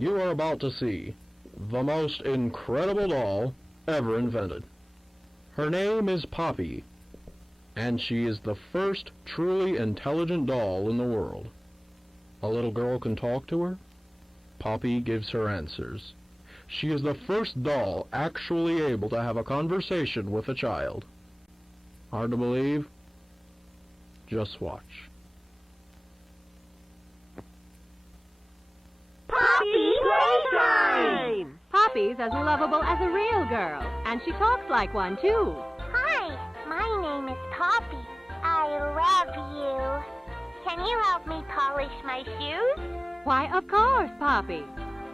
You are about to see the most incredible doll ever invented. Her name is Poppy, and she is the first truly intelligent doll in the world. A little girl can talk to her. Poppy gives her answers. She is the first doll actually able to have a conversation with a child. Hard to believe? Just watch. Poppy Playtime! Poppy's as lovable as a real girl, and she talks like one, too. Hi, my name is Poppy. I love you. Can you help me polish my shoes? Why, of course, Poppy.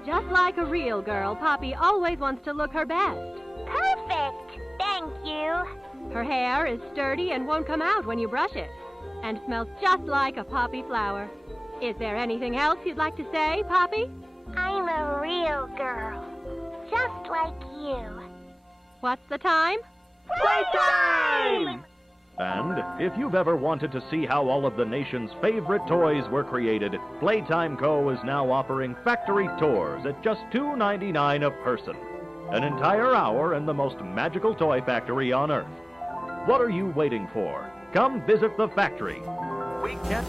Just like a real girl, Poppy always wants to look her best. Perfect. Thank you. Her hair is sturdy and won't come out when you brush it, and smells just like a poppy flower. Is there anything else you'd like to say, Poppy? I'm a real girl, just like you. What's the time? Playtime! And if you've ever wanted to see how all of the nation's favorite toys were created, Playtime Co. is now offering factory tours at just $2.99 a person. An entire hour in the most magical toy factory on Earth. What are you waiting for? Come visit the factory. We can't...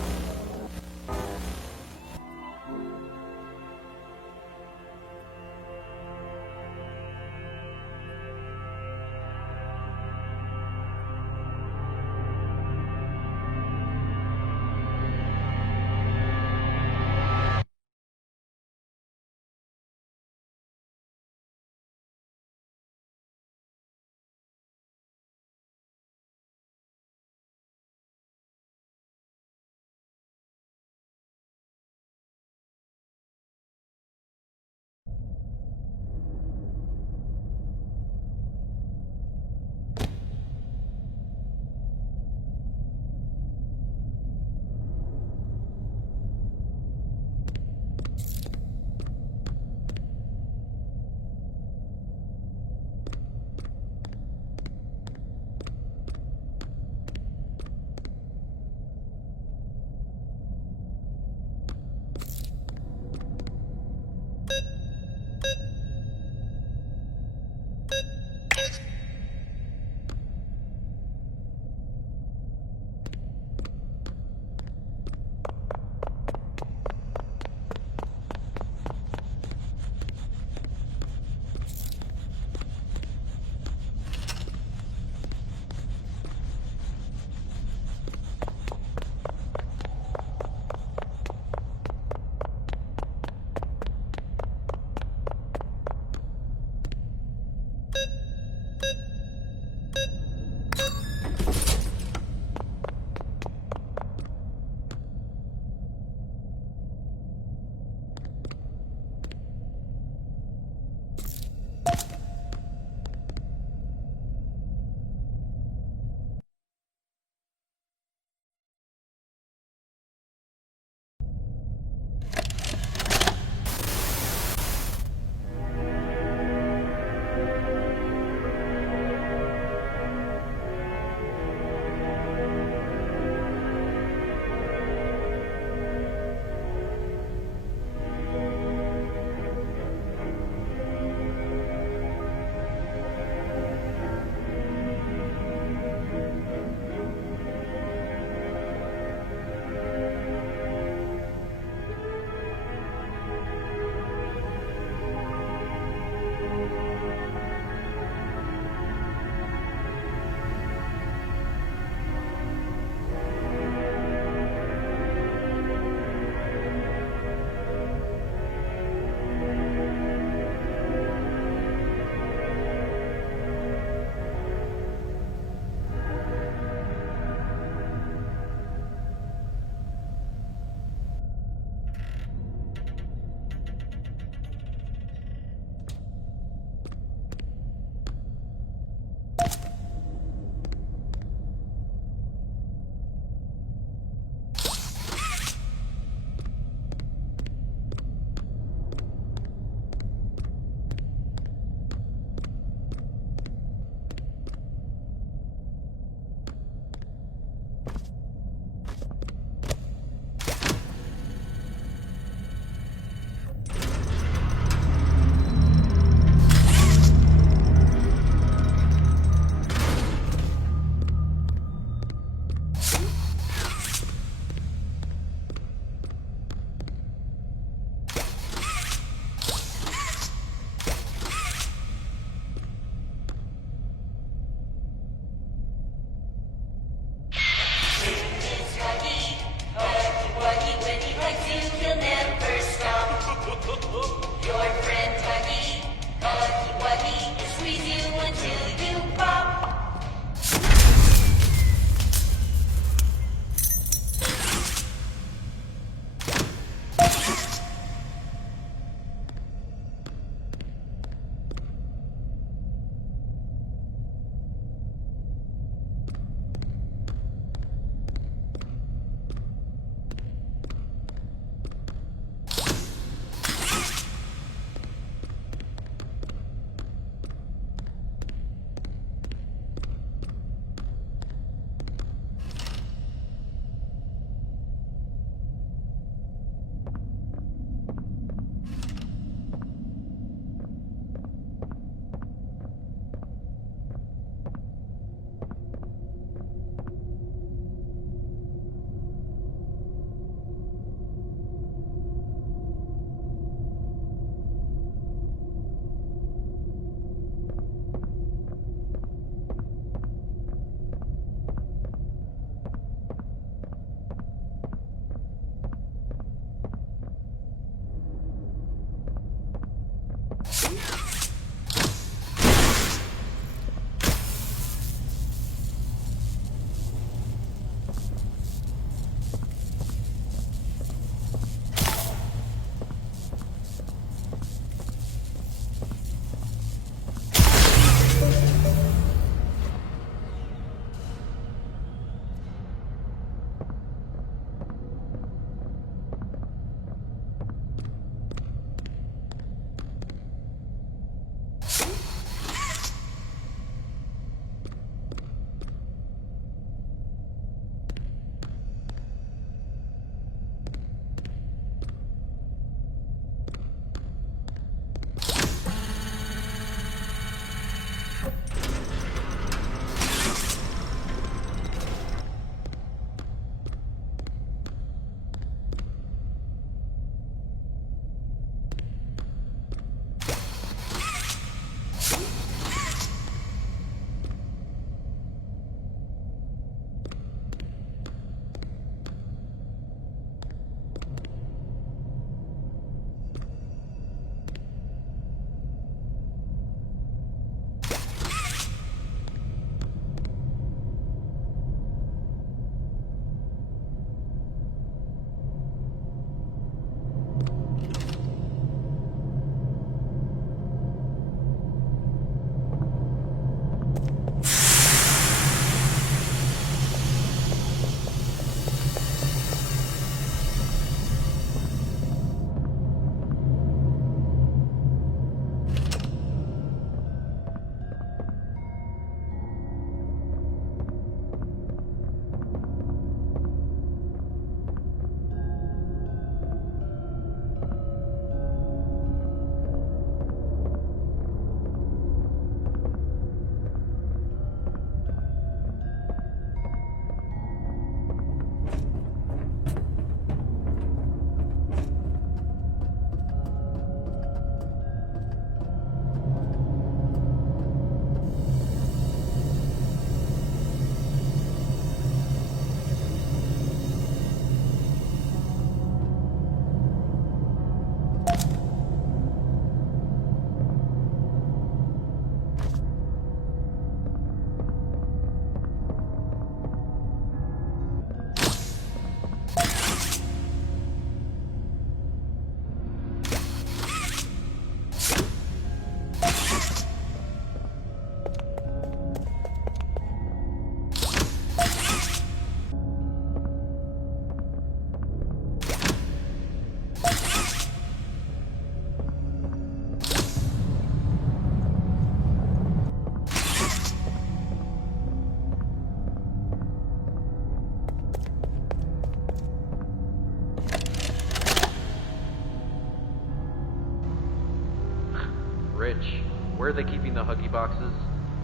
Where are they keeping the Huggy boxes?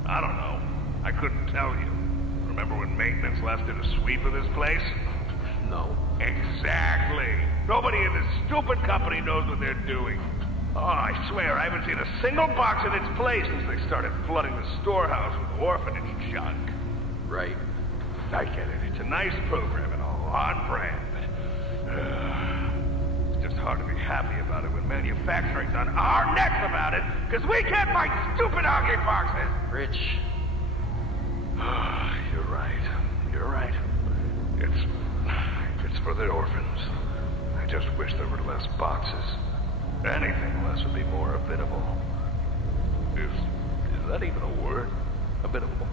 I don't know. I couldn't tell you. Remember when maintenance last did a sweep of this place? No. Exactly. Nobody in this stupid company knows what they're doing. Oh, I swear, I haven't seen a single box in its place since they started flooding the storehouse with orphanage junk. Right. I get it. It's a nice program and all on brand, but it's just hard to be happy about it when manufacturing's on our necks about it, because we can't buy stupid Huggy boxes. Rich. You're right. You're right. It's for the orphans. I just wish there were less boxes. Anything less would be more habitable. Is that even a word? Habitable?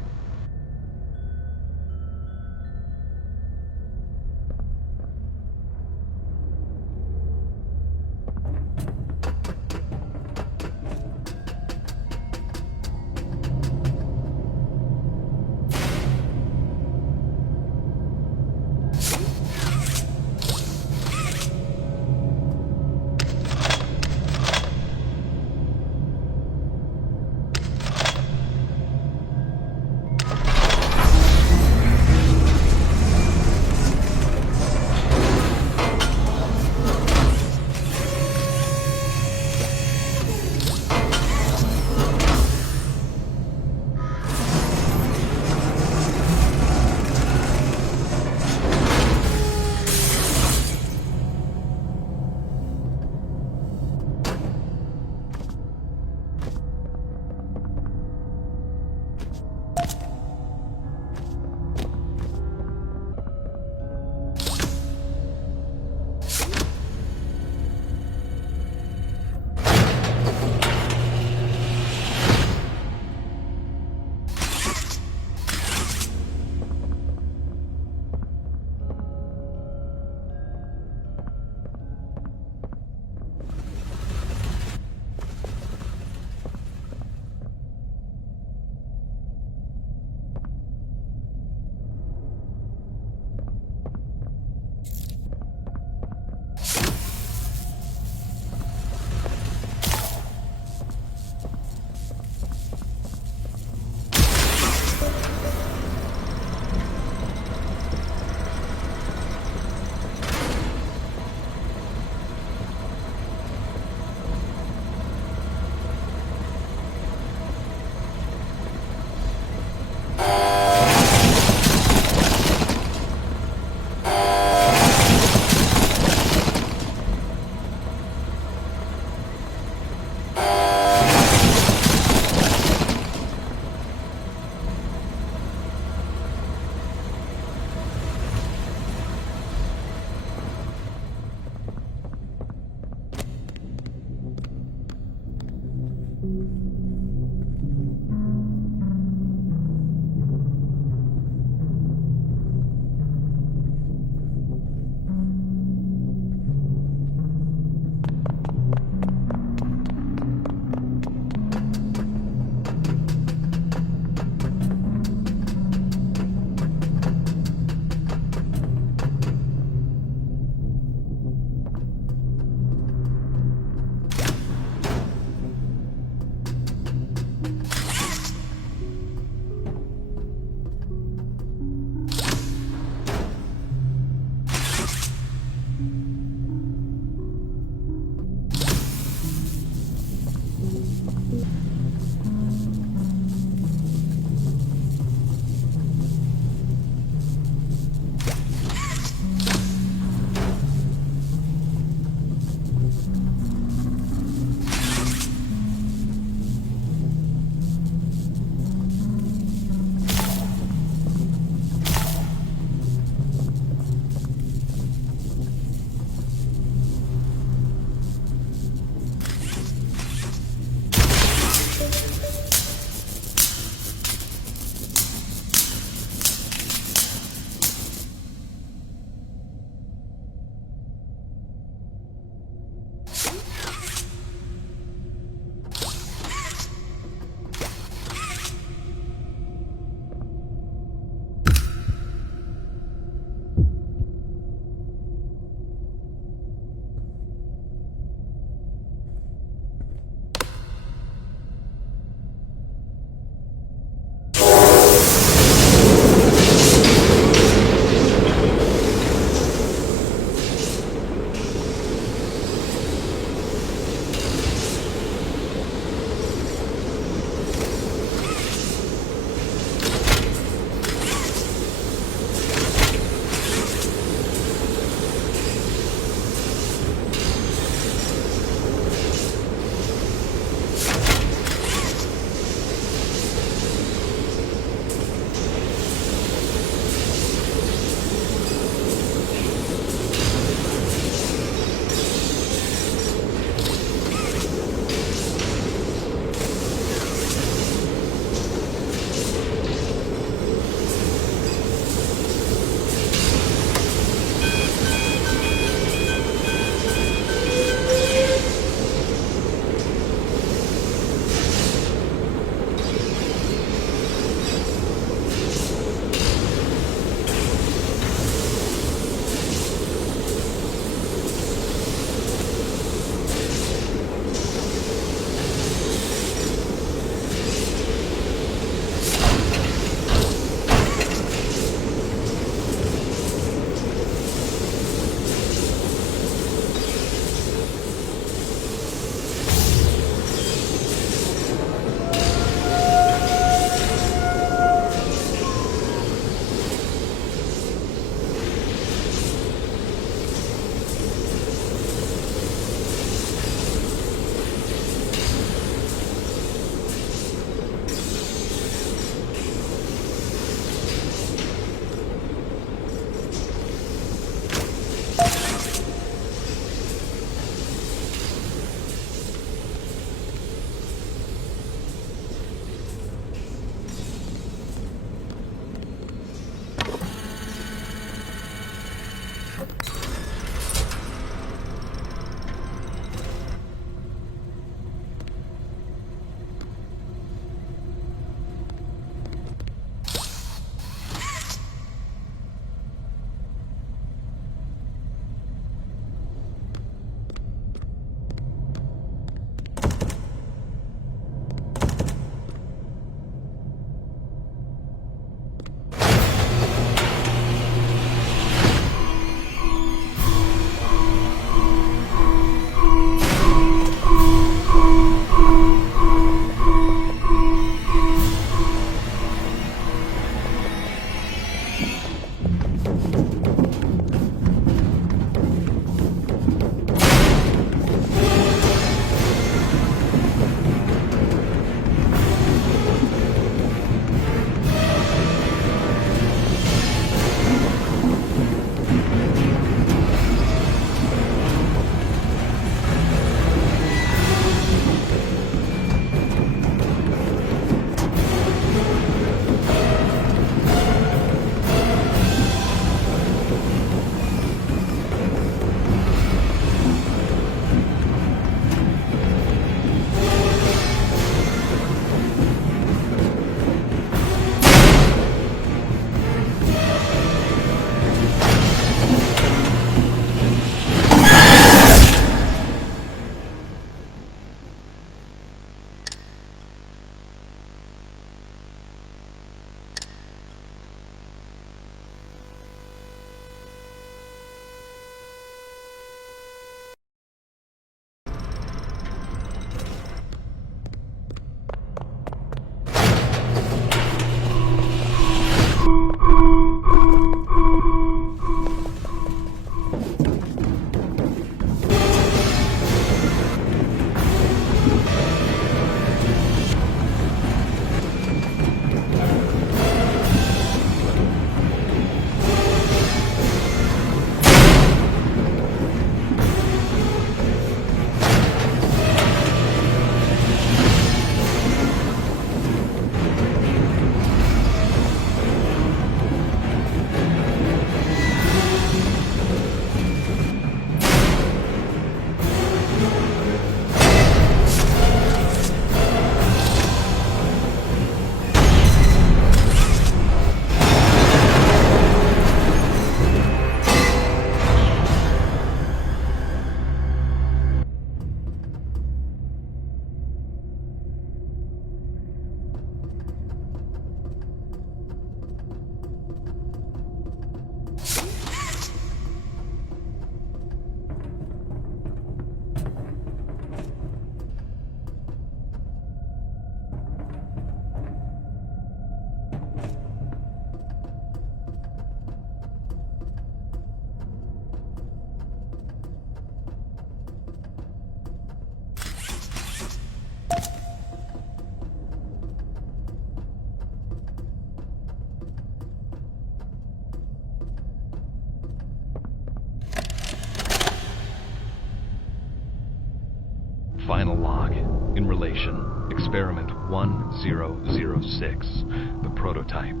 Experiment 1006, the prototype.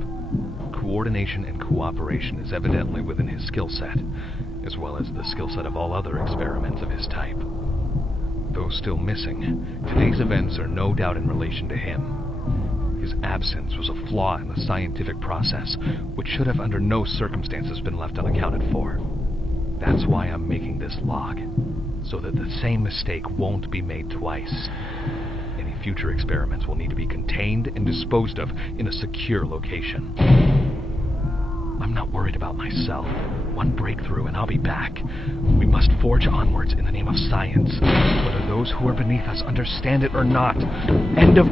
Coordination and cooperation is evidently within his skill set, as well as the skill set of all other experiments of his type. Though still missing, today's events are no doubt in relation to him. His absence was a flaw in the scientific process, which should have under no circumstances been left unaccounted for. That's why I'm making this log, so that the same mistake won't be made twice. Any future experiments will need to be contained and disposed of in a secure location. I'm not worried about myself. One breakthrough and I'll be back. We must forge onwards in the name of science, whether those who are beneath us understand it or not. End of...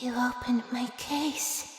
You opened my case.